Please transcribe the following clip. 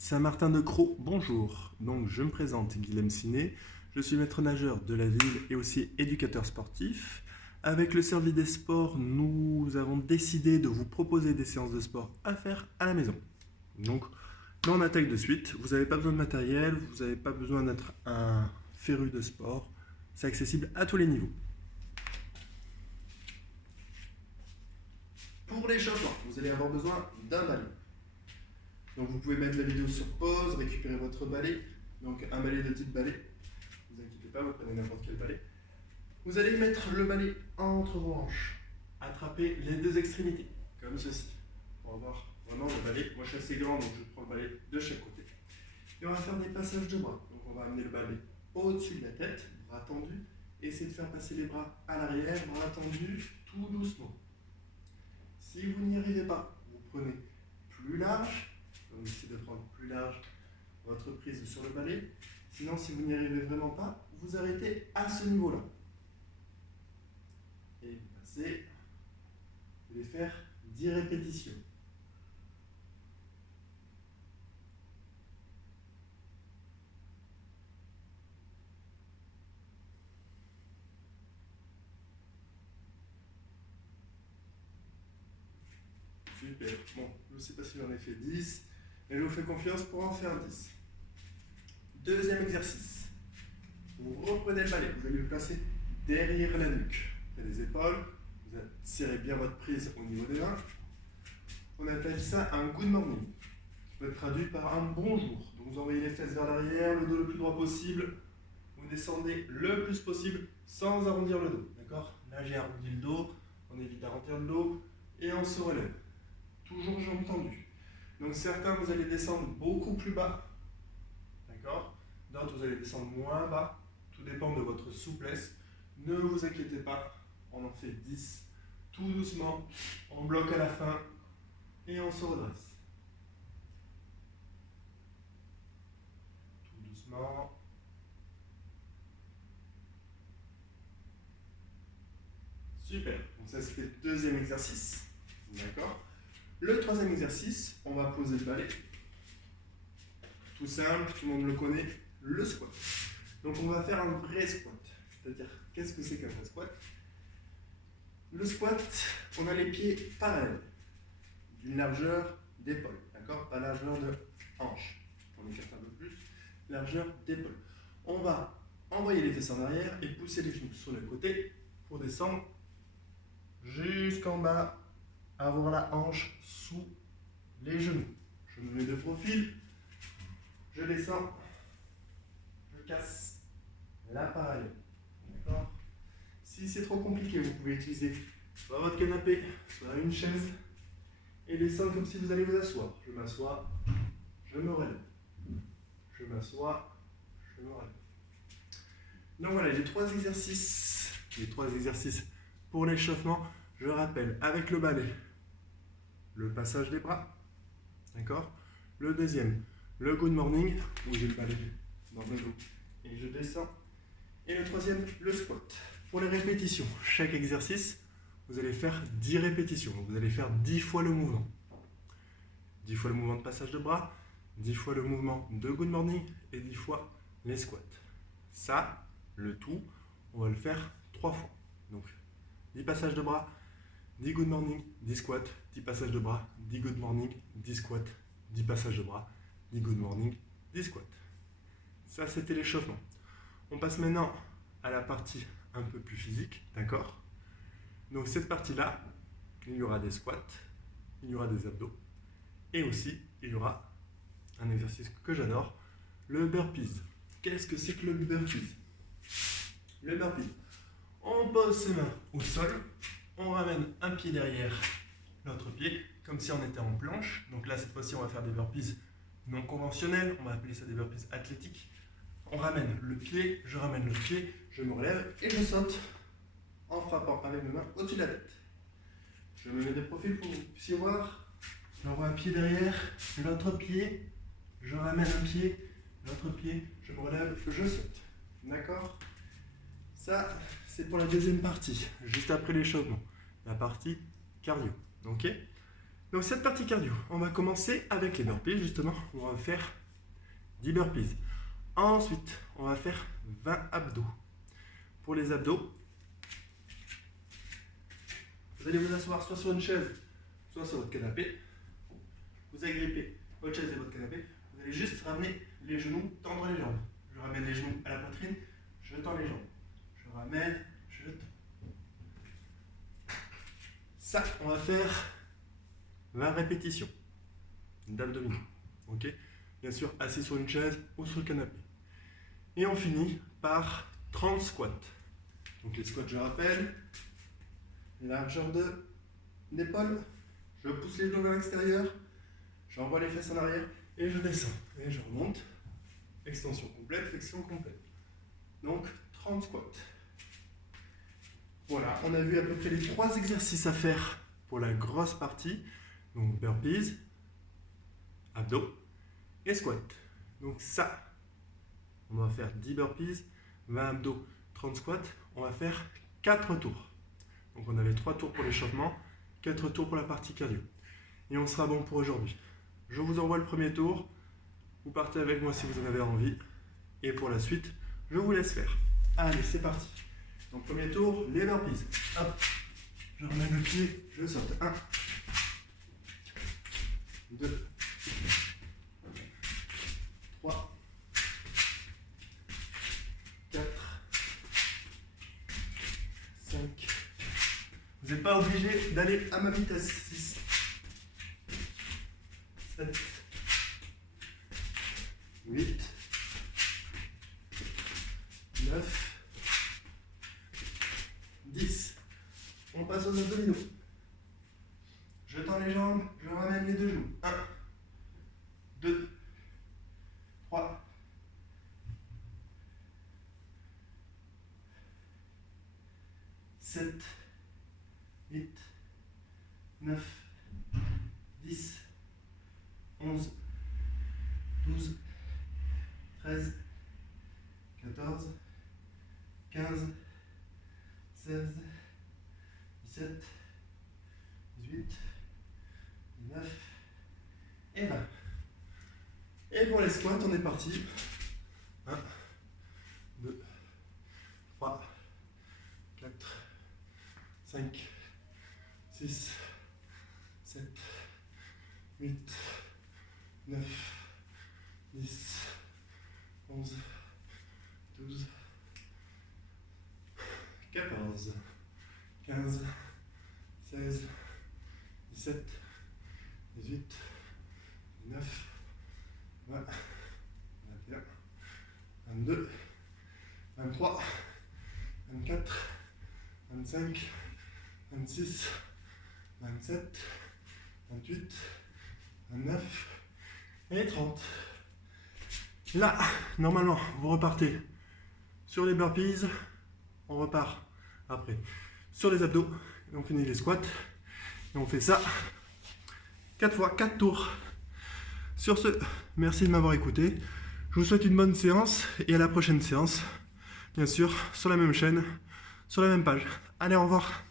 Saint-Martin-de-Crau, bonjour. Donc je me présente, Guilhem Siné. Je suis maître nageur de la ville et aussi éducateur sportif. Avec le service des sports, nous avons décidé de vous proposer des séances de sport à faire à la maison. Donc là on attaque de suite. Vous n'avez pas besoin de matériel, vous n'avez pas besoin d'être un féru de sport. C'est accessible à tous les niveaux. Pour l'échauffement, vous allez avoir besoin d'un balai. Donc vous pouvez mettre la vidéo sur pause, récupérer votre balai, donc un balai de type balai, ne vous inquiétez pas, vous prenez n'importe quel balai. Vous allez mettre le balai entre vos hanches, attraper les deux extrémités, comme ceci, pour avoir vraiment le balai. Moi je suis assez grand, donc je prends le balai de chaque côté. Et on va faire des passages de bras, donc on va amener le balai au-dessus de la tête, bras tendus, et essayer de faire passer les bras à l'arrière, bras tendus, tout doucement. Si vous n'y arrivez pas, vous prenez plus large. Donc essayez de prendre plus large votre prise sur le balai. Sinon, si vous n'y arrivez vraiment pas, vous arrêtez à ce niveau-là. Et vous passez, vous allez faire 10 répétitions. Super. Bon, je ne sais pas si j'en ai fait 10, mais je vous fais confiance pour en faire 10. Deuxième exercice. Vous reprenez le balai, vous allez le placer derrière la nuque. Près des épaules, vous serrez bien votre prise au niveau des mains. On appelle ça un good morning. Ça peut être traduit par un bonjour. Donc vous envoyez les fesses vers l'arrière, le dos le plus droit possible. Vous descendez le plus possible sans arrondir le dos. D'accord? Là j'ai arrondi le dos, on évite d'arrondir le dos et on se relève. Toujours jambes tendues. Donc certains vous allez descendre beaucoup plus bas. D'accord? D'autres vous allez descendre moins bas. Tout dépend de votre souplesse. Ne vous inquiétez pas, on en fait 10. Tout doucement, on bloque à la fin et on se redresse. Tout doucement. Super, donc ça c'était le deuxième exercice. D'accord? Le troisième exercice, on va poser le balai. Tout simple, tout le monde le connaît, le squat. Donc on va faire un vrai squat. C'est-à-dire, qu'est-ce que c'est qu'un vrai squat? Le squat, on a les pieds parallèles, d'une largeur d'épaule, d'accord? Pas largeur de hanche. On écarte un peu plus, largeur d'épaule. On va envoyer les fesses en arrière et pousser les genoux sur le côté pour descendre jusqu'en bas, avoir la hanche sous les genoux. Je me mets de profil, je descends, je casse la parallèle. D'accord? Si c'est trop compliqué, vous pouvez utiliser soit votre canapé, soit une chaise et descendre comme si vous allez vous asseoir. Je m'assois, je me relève. Je m'assois, je me relève. Donc voilà, les trois exercices pour l'échauffement. Je rappelle, avec le balai, le passage des bras, d'accord? Le deuxième, le good morning, où j'ai le balai dans le dos et je descends. Et le troisième, le squat. Pour les répétitions, chaque exercice, vous allez faire 10 répétitions. Donc vous allez faire 10 fois le mouvement. 10 fois le mouvement de passage de bras, 10 fois le mouvement de good morning et 10 fois les squats. Ça, le tout, on va le faire 3 fois. Donc 10 passages de bras, 10 good morning, 10 squats, 10 passages de bras, 10 good morning, 10 squats, 10 passages de bras, 10 good morning, 10 squats. Ça, c'était l'échauffement. On passe maintenant à la partie un peu plus physique, d'accord? Donc cette partie-là, il y aura des squats, il y aura des abdos, et aussi il y aura un exercice que j'adore, le burpees. Qu'est-ce que c'est que le burpees? Le burpees, on pose ses mains au sol, on ramène un pied derrière l'autre pied, comme si on était en planche. Donc là, cette fois-ci, on va faire des burpees non conventionnels, on va appeler ça des burpees athlétiques. On ramène le pied, je ramène le pied, je me relève et je saute en frappant avec mes mains au-dessus de la tête. Je me mets de profil pour que vous puissiez voir. J'envoie un pied derrière, l'autre pied, je ramène un pied, l'autre pied, je me relève, je saute. D'accord? Ça, c'est pour la deuxième partie, juste après l'échauffement. La partie cardio. Ok? Donc cette partie cardio, on va commencer avec les burpees justement. On va faire 10 burpees. Ensuite, on va faire 20 abdos. Pour les abdos, vous allez vous asseoir soit sur une chaise, soit sur votre canapé. Vous agrippez votre chaise et votre canapé. Vous allez juste ramener les genoux, tendre les jambes. Je ramène les genoux à la poitrine, je tends les jambes. Je ramène, je tends. Ça, on va faire 20 répétitions d'abdominaux. Ok? Bien sûr, assis sur une chaise ou sur le canapé. Et on finit par 30 squats. Donc les squats, je rappelle, largeur d'épaule, je pousse les genoux vers l'extérieur, j'envoie les fesses en arrière et je descends. Et je remonte, extension complète, flexion complète. Donc 30 squats. Voilà, on a vu à peu près les 3 exercices à faire pour la grosse partie. Donc burpees, abdos et squat. Donc ça, on va faire 10 burpees, 20 abdos, 30 squats. On va faire 4 tours. Donc on avait 3 tours pour l'échauffement, 4 tours pour la partie cardio. Et on sera bon pour aujourd'hui. Je vous envoie le premier tour. Vous partez avec moi si vous en avez envie. Et pour la suite, je vous laisse faire. Allez, c'est parti. Donc premier tour, les burpees. Hop, je remets le pied, je saute. 1, 2, 3, 4, 5. Vous n'êtes pas obligé d'aller à ma vitesse. 6, 7, 8, 9, 10. On passe aux abdominaux. Je tends les jambes, je ramène les deux genoux. 1, 2, 3, 7, 8, 9, 10, 11, 12, 13, 14, 15, 16, 17, 18, 19 et 20. Et pour les squats, on est parti. 1, 2, 3, 4, 5, 6, 7, 8, 9, 10, 11, 12, 14, 15, 16, 17, 18, 19, 20, 21, 22, 23, 24, 25, 26, 27, 28, 29 et 30. Là, normalement, vous repartez sur les burpees. On repart après sur les abdos. Et on finit les squats. Et on fait ça 4 fois, 4 tours. Sur ce, merci de m'avoir écouté. Je vous souhaite une bonne séance et à la prochaine séance. Bien sûr, sur la même chaîne, sur la même page. Allez, au revoir.